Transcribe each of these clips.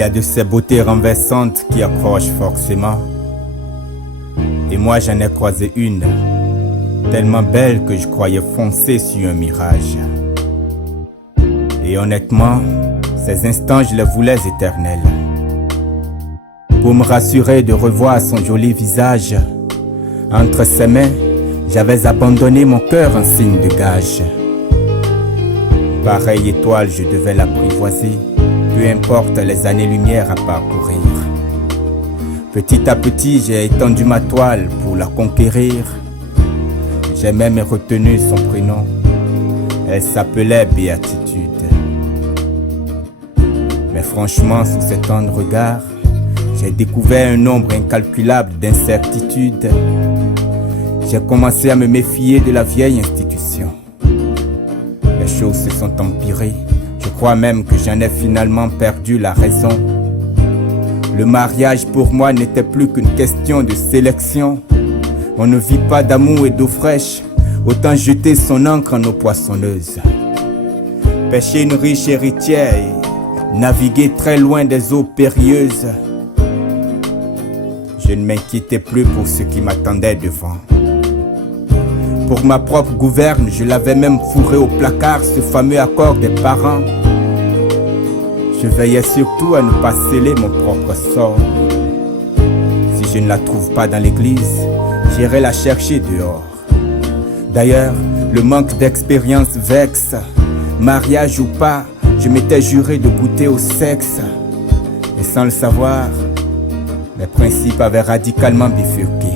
y a de ces beautés renversantes qui accrochent forcément. Et moi j'en ai croisé une, tellement belle que je croyais foncer sur un mirage. Et honnêtement, ces instants je les voulais éternels. Pour me rassurer de revoir son joli visage, entre ses mains, j'avais abandonné mon cœur en signe de gage. Pareille étoile, je devais l'apprivoiser, peu importe les années-lumière à parcourir. Petit à petit, j'ai étendu ma toile pour la conquérir. J'ai même retenu son prénom. Elle s'appelait Béatitude. Mais franchement, sous cet tendre regard, j'ai découvert un nombre incalculable d'incertitudes. J'ai commencé à me méfier de la vieille institution. Les choses se sont empirées. Je crois même que j'en ai finalement perdu la raison. Le mariage pour moi n'était plus qu'une question de sélection. On ne vit pas d'amour et d'eau fraîche. Autant jeter son encre en eau poissonneuse. Pêcher une riche héritière et naviguer très loin des eaux périlleuses. Je ne m'inquiétais plus pour ce qui m'attendait devant. Pour ma propre gouverne, je l'avais même fourré au placard, ce fameux accord des parents. Je veillais surtout à ne pas sceller mon propre sort. Si je ne la trouve pas dans l'église, j'irai la chercher dehors. D'ailleurs, le manque d'expérience vexe. Mariage ou pas, je m'étais juré de goûter au sexe. Et sans le savoir, mes principes avaient radicalement bifurqué.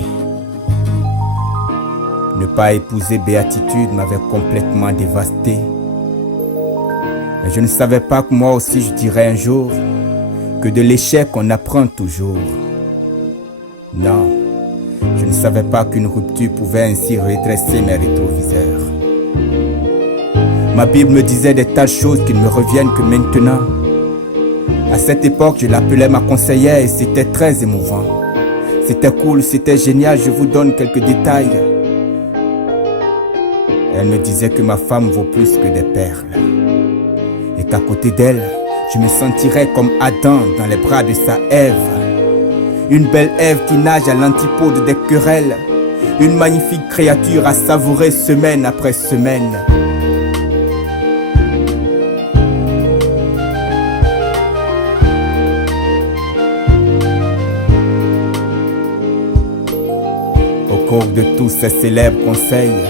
Ne pas épouser Béatitude m'avait complètement dévasté. Mais je ne savais pas que moi aussi je dirais un jour que de l'échec on apprend toujours. Non, je ne savais pas qu'une rupture pouvait ainsi redresser mes rétroviseurs. Ma Bible me disait des tas de choses qui ne me reviennent que maintenant. À cette époque, je l'appelais ma conseillère et c'était très émouvant. C'était cool, c'était génial, je vous donne quelques détails. Elle me disait que ma femme vaut plus que des perles. Et qu'à côté d'elle, je me sentirais comme Adam dans les bras de sa Ève. Une belle Ève qui nage à l'antipode des querelles. Une magnifique créature à savourer semaine après semaine. Au cours de tous ces célèbres conseils,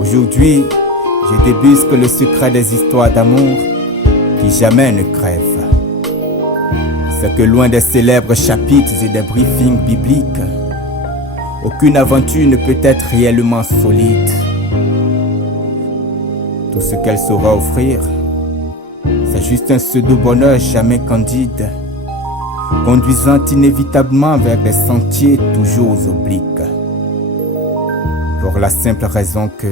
aujourd'hui, je débusque le secret des histoires d'amour qui jamais ne crèvent. C'est que loin des célèbres chapitres et des briefings bibliques, aucune aventure ne peut être réellement solide. Tout ce qu'elle saura offrir, c'est juste un pseudo-bonheur jamais candide, conduisant inévitablement vers des sentiers toujours obliques. Pour la simple raison que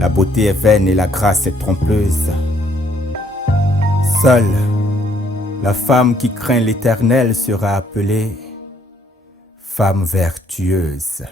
la beauté est vaine et la grâce est trompeuse. Seule la femme qui craint l'Éternel sera appelée femme vertueuse.